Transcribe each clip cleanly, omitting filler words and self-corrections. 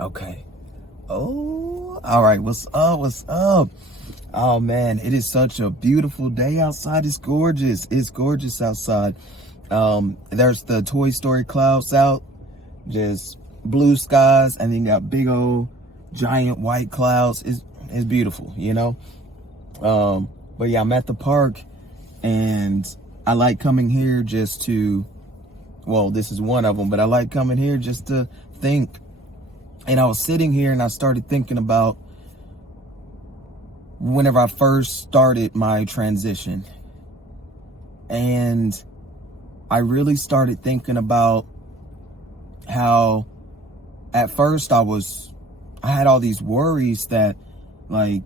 Okay. Oh, all right. What's up? What's up? Oh man, it is such a beautiful day outside. It's gorgeous. It's gorgeous outside. There's the Toy Story clouds out, just blue skies, and then you got big old giant white clouds. It's beautiful, you know. But yeah, I'm at the park, and I like coming here just to, well, this is one of them, but I like coming here just to think. And I was sitting here and I started thinking about whenever I first started my transition. And I really started thinking about how at first I had all these worries that, like,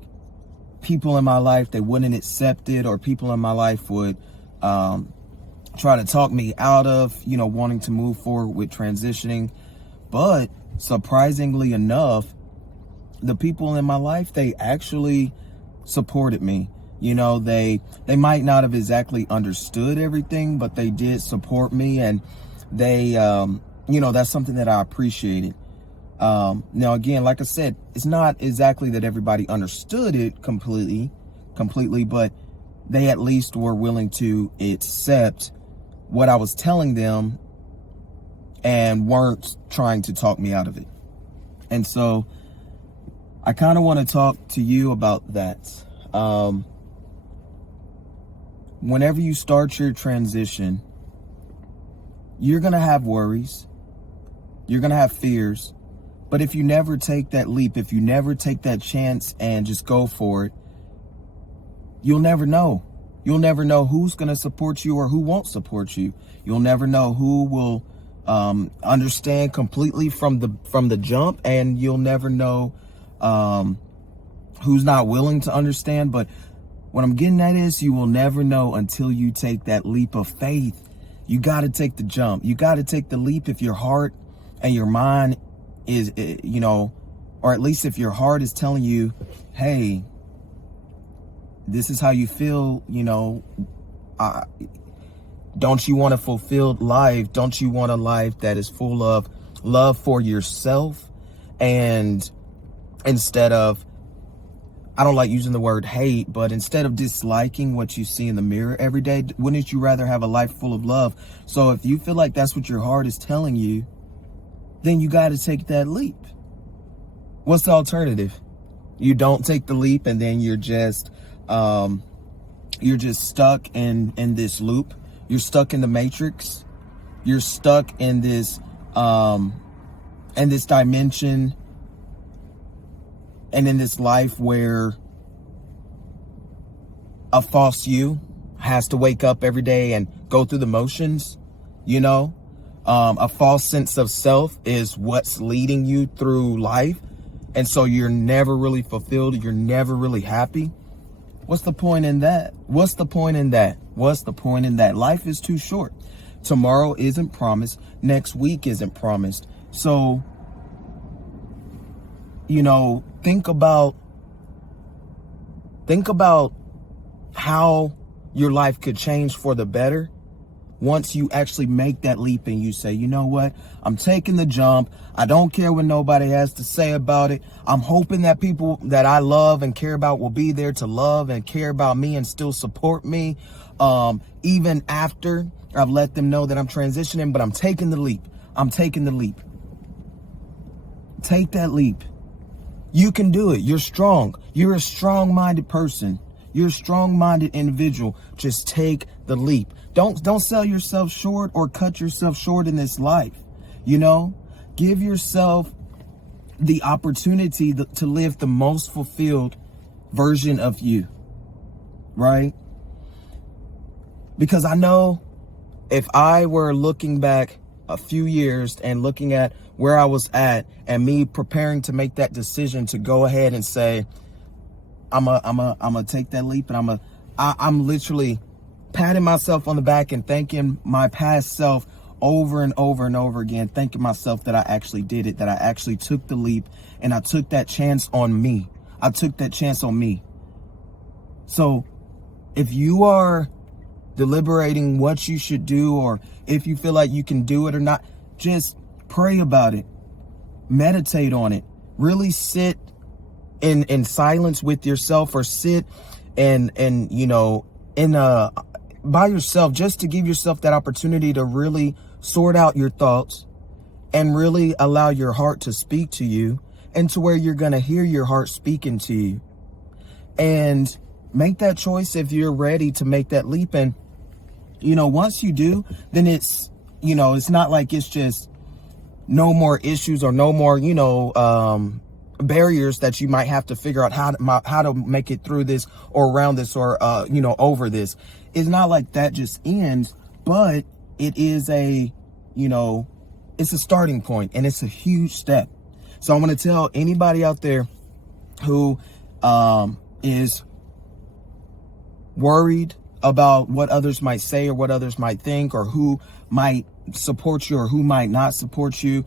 people in my life, they wouldn't accept it, or people in my life would try to talk me out of, wanting to move forward with transitioning. But surprisingly enough, the people in my life, they actually supported me. They might not have exactly understood everything, but they did support me, and they, that's something that I appreciated. Now, again, like I said, it's not exactly that everybody understood it completely, but they at least were willing to accept what I was telling them and weren't trying to talk me out of it. And so I kind of want to talk to you about that. Whenever you start your transition, you're going to have worries. You're going to have fears. But if you never take that leap, if you never take that chance and just go for it, you'll never know. You'll never know who's going to support you or who won't support you. You'll never know who will understand completely from the jump, and you'll never know who's not willing to understand. But what I'm getting at is, you will never know until you take that leap of faith. You got to take the jump. You got to take the leap if your heart and your mind is, or at least if your heart is telling you, hey, this is how you feel, don't you want a fulfilled life? Don't you want a life that is full of love for yourself? And instead of, I don't like using the word hate, but instead of disliking what you see in the mirror every day, wouldn't you rather have a life full of love? So if you feel like that's what your heart is telling you, then you got to take that leap. What's the alternative? You don't take the leap, and then you're just stuck in this loop. You're stuck in the matrix. You're stuck in this dimension and in this life where a false you has to wake up every day and go through the motions. A false sense of self is what's leading you through life. And so you're never really fulfilled. You're never really happy. What's the point in that? What's the point in that? What's the point in that? Life is too short. Tomorrow isn't promised. Next week isn't promised. So, think about how your life could change for the better once you actually make that leap and you say, you know what? I'm taking the jump. I don't care what nobody has to say about it. I'm hoping that people that I love and care about will be there to love and care about me and still support me. Even after I've let them know that I'm transitioning, but I'm taking the leap. I'm taking the leap. Take that leap. You can do it. You're strong. You're a strong-minded person. You're a strong-minded individual. Just take the leap. Don't sell yourself short or cut yourself short in this life. Give yourself the opportunity to live the most fulfilled version of you, right? Because I know if I were looking back a few years and looking at where I was at and me preparing to make that decision to go ahead and say, I'm gonna take that leap, and I'm literally patting myself on the back and thanking my past self over and over and over again, thanking myself that I actually did it, that I actually took the leap, and I took that chance on me. I took that chance on me. So if you are deliberating what you should do, or if you feel like you can do it or not, just pray about it. meditate on it. Really sit in silence with yourself, or sit and by yourself, just to give yourself that opportunity to really sort out your thoughts and really allow your heart to speak to you, and to where you're going to hear your heart speaking to you. And make that choice if you're ready to make that leap. And, once you do, then it's not like it's just no more issues or no more, barriers that you might have to figure out how to make it through this or around this or, over this. It's not like that just ends, but it is it's a starting point, and it's a huge step. So I want to tell anybody out there who is worried about what others might say or what others might think, or who might support you or who might not support you,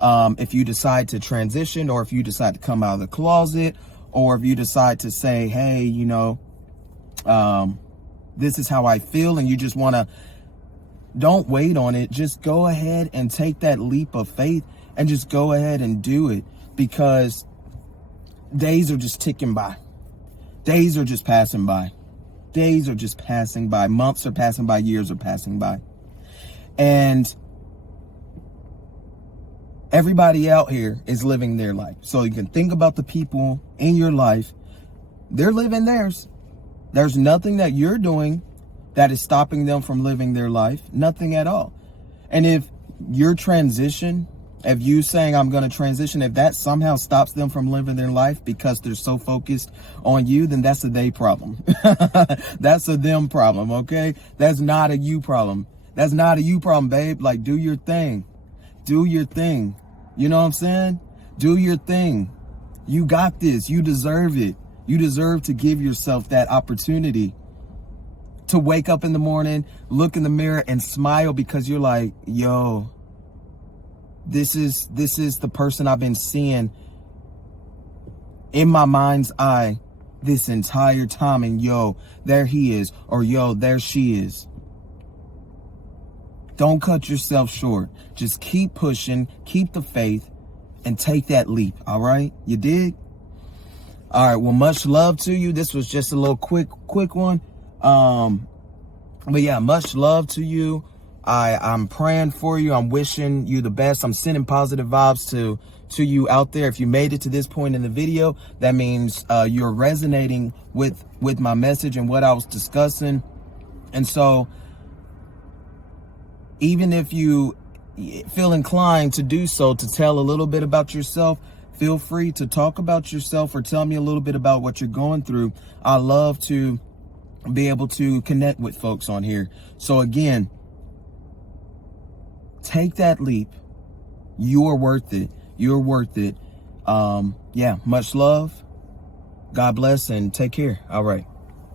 if you decide to transition, or if you decide to come out of the closet, or if you decide to say, hey, this is how I feel, and you just want to, don't wait on it. Just go ahead and take that leap of faith, and just go ahead and do it, because days are just ticking by. Days are just passing by. Days are just passing by. Months are passing by. Years are passing by. And everybody out here is living their life. So you can think about the people in your life. They're living theirs. There's nothing that you're doing that is stopping them from living their life. Nothing at all. And if your transition, if you saying I'm going to transition, if that somehow stops them from living their life because they're so focused on you, then that's a they problem. That's a them problem, okay? That's not a you problem. That's not a you problem, babe. Like, do your thing. Do your thing. You know what I'm saying? Do your thing. You got this. You deserve it. You deserve to give yourself that opportunity to wake up in the morning, look in the mirror, and smile, because you're like, yo, this is the person I've been seeing in my mind's eye this entire time. And yo, there he is, or yo, there she is. Don't cut yourself short. Just keep pushing, keep the faith, and take that leap. All right? You dig? All right. Well, much love to you. This was just a little quick one. But yeah, much love to you. I'm praying for you. I'm wishing you the best. I'm sending positive vibes to you out there. If you made it to this point in the video, that means you're resonating with my message and what I was discussing. And so even if you feel inclined to do so, to tell a little bit about yourself, feel free to talk about yourself or tell me a little bit about what you're going through. I love to be able to connect with folks on here. So again, take that leap. You are worth it. You're worth it. Yeah, much love. God bless and take care. All right.